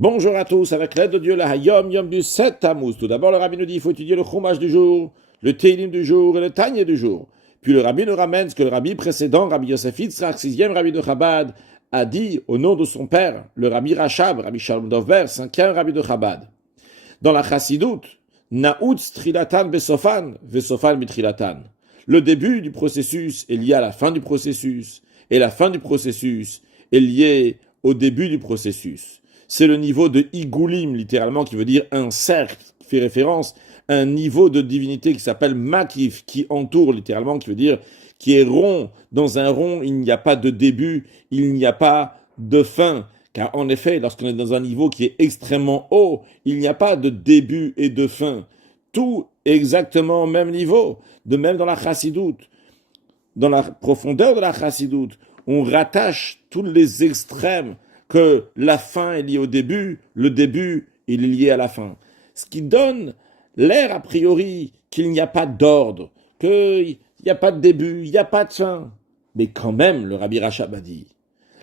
Bonjour à tous, avec l'aide de Dieu, la Hayom Yom du 7 Tammuz. Tout d'abord, le rabbi nous dit qu'il faut étudier le Chumash du jour, le Teilim du jour et le Tanya du jour. Puis le rabbi nous ramène ce que le rabbi précédent, Rabbi Yosef Yitzhak, sixième rabbi de Chabad, a dit au nom de son père, le rabbi Rachab, rabbi Shalom Dovber, cinquième rabbi de Chabad. Dans la Chassidout, Naoutz Trilatan Besofan, Vesofan Mitrilatan. Le début du processus est lié à la fin du processus, et la fin du processus est liée au début du processus. C'est le niveau de Igoulim, littéralement, qui veut dire un cercle, qui fait référence à un niveau de divinité qui s'appelle Makif, qui entoure, littéralement, qui veut dire qui est rond. Dans un rond, il n'y a pas de début, il n'y a pas de fin. Car en effet, lorsqu'on est dans un niveau qui est extrêmement haut, il n'y a pas de début et de fin. Tout est exactement au même niveau. De même dans la Chassidout. Dans la profondeur de la Chassidout, on rattache tous les extrêmes que la fin est liée au début, le début il est lié à la fin. Ce qui donne l'air a priori qu'il n'y a pas d'ordre, qu'il n'y a pas de début, il n'y a pas de fin. Mais quand même, le Rabbi Rachab a dit,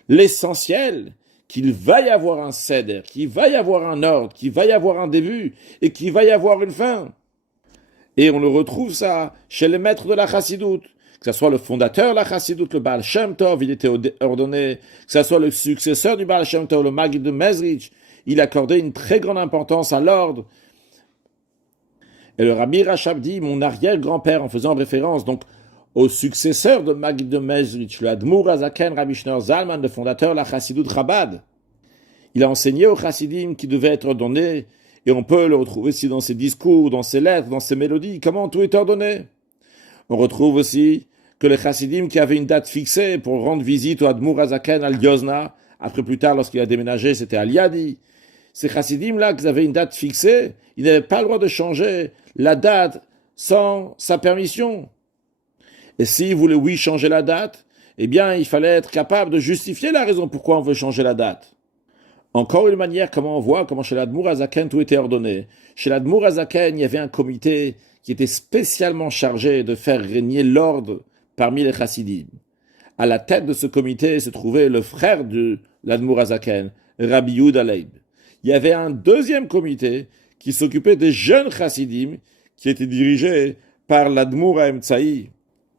l'essentiel, qu'il va y avoir un seder, qu'il va y avoir un ordre, qu'il va y avoir un début et qu'il va y avoir une fin. Et on le retrouve ça chez les maîtres de la Chassidout. Que ce soit le fondateur de la Chassidout, le Baal Shem Tov, il était ordonné, que ce soit le successeur du Baal Shem Tov, le Maggid de Mezrich, il accordait une très grande importance à l'ordre. Et le Rabbi Rachab dit, mon arrière-grand-père, en faisant référence donc au successeur de Maggid de Mezrich, le Admour Azaken Rabbi Shneur Zalman, le fondateur de la Chassidout Chabad, il a enseigné aux Chassidim qui devaient être ordonnés, et on peut le retrouver aussi dans ses discours, dans ses lettres, dans ses mélodies, comment tout est ordonné. On retrouve aussi que les Chassidim qui avaient une date fixée pour rendre visite au Admour Azaken al Yozna, après plus tard lorsqu'il a déménagé, c'était à Liadi. Ces Chassidim-là, qui avaient une date fixée, ils n'avaient pas le droit de changer la date sans sa permission. Et s'ils voulaient, oui, changer la date, eh bien, il fallait être capable de justifier la raison pourquoi on veut changer la date. Encore une manière, comment on voit, comment chez l'Admour Azaken tout était ordonné. Chez l'Admour Azaken, il y avait un comité qui était spécialement chargé de faire régner l'ordre parmi les Chassidim. À la tête de ce comité se trouvait le frère de l'Admour Azaken, Rabbi Yehuda Leib. Il y avait un deuxième comité qui s'occupait des jeunes Chassidim, qui était dirigé par l'Admour Haemtsaï.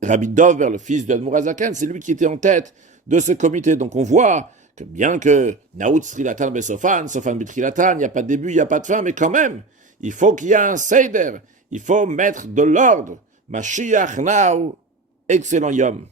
Rabbi Dover, le fils de l'Admour Azaken, c'est lui qui était en tête de ce comité. Donc on voit que bien que Naoutz Trilatan Besofan, Sofan Bitrilatan, il n'y a pas de début, il n'y a pas de fin, mais quand même, il faut qu'il y ait un Seder. Il faut mettre de l'ordre. Mashiach now, excellent Yom.